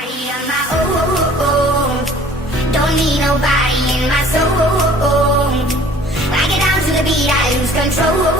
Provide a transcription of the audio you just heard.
body on my own. Don't need nobody in my soul. I get down to the beat, I lose control.